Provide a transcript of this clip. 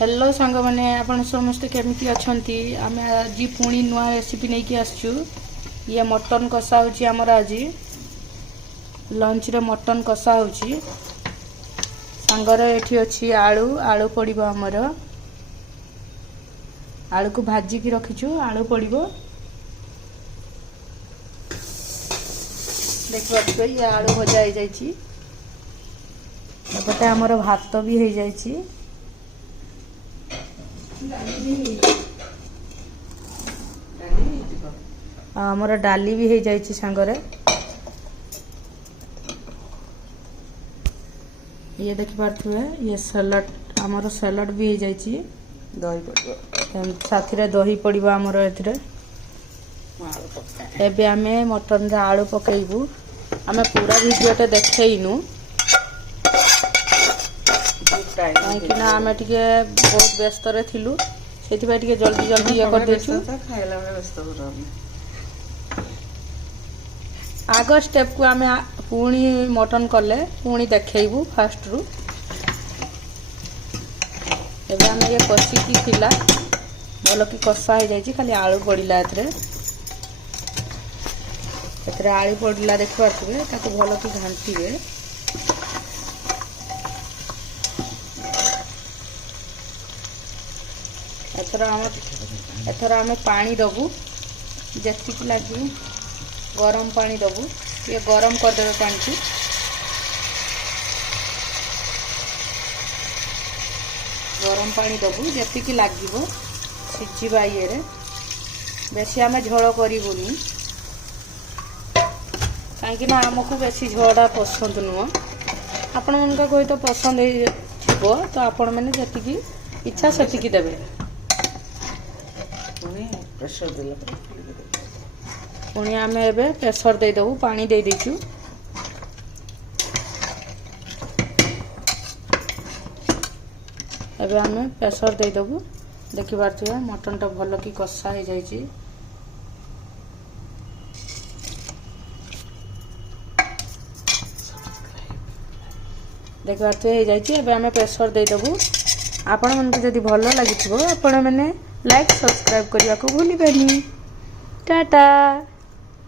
Hello सांग मैंने आपण समस्ते केमिति अछंती आमे आज पुणी नुआ रेसिपी नहीं कि आसचु। ये मटन कषा होची हमर आज लंच रे मटन कषा होची। सांगर एठी अछि आलू आलू पड़िबो हमर आलू को भाजी की रखिछु आलू पड़िबो देखबा ये आलू भजा हो जाइछि। एपटे हमर भात भी हो जाइछि। आमर डाली भी हो जाइछि सांगरे। ये देखि पारथुए ये सलाड आमर सलाड भी हो जाइछि। दही पड़ो साथी रे दही पड़िबो आमर एथिरे। एबे आमे मटन रे आलू पकेइबू। आमे पूरा वीडियोटे देखैनु कहीं ना आमे टिके बहुत व्यस्त रे थिलु सेति भाई टिके जल्दी जल्दी ये कर देछु। खाइला बेले व्यस्त हो रहबे आगो स्टेप को आमे पुणी मटन कले पुणी देखैबू फास्ट रु। एबे आमे ये कसी की थिला बोलो कि कसा हो जाइछि खाली आलू पड़िला एथरे एथरे आलू पड़िला देखबा तुबे ताको बोलो कि घांटीबे। एथर आमे पानी दबू जेतिक लगी गरम पानी दबू ये गरम कर देबे पानी को। गरम पानी दबू जेतिक लागिबो सिझिबा ये रे बेसी आमे झोल करिबुनी काहेकि ना हमको बेसी झोड़ा पसंद नुह। आपण मनका कोई तो पसंद हो तो आपण माने जेतिक इच्छा सेतिक देबे। प्रेशर देला पुणी आमे एबे प्रेशर दे देबू पानी दे देचु। एबे आमे प्रेशर दे देबू देखि पारथुए मटन टा भलो की कषा हो जाइछि। देखि पारथुए हो जाइछि। एबे आमे प्रेशर दे देबू। आपण मन को जदी भलो लागिथिबो आपण माने लाइक सब्सक्राइब करने को भूलिबेनी। टाटा।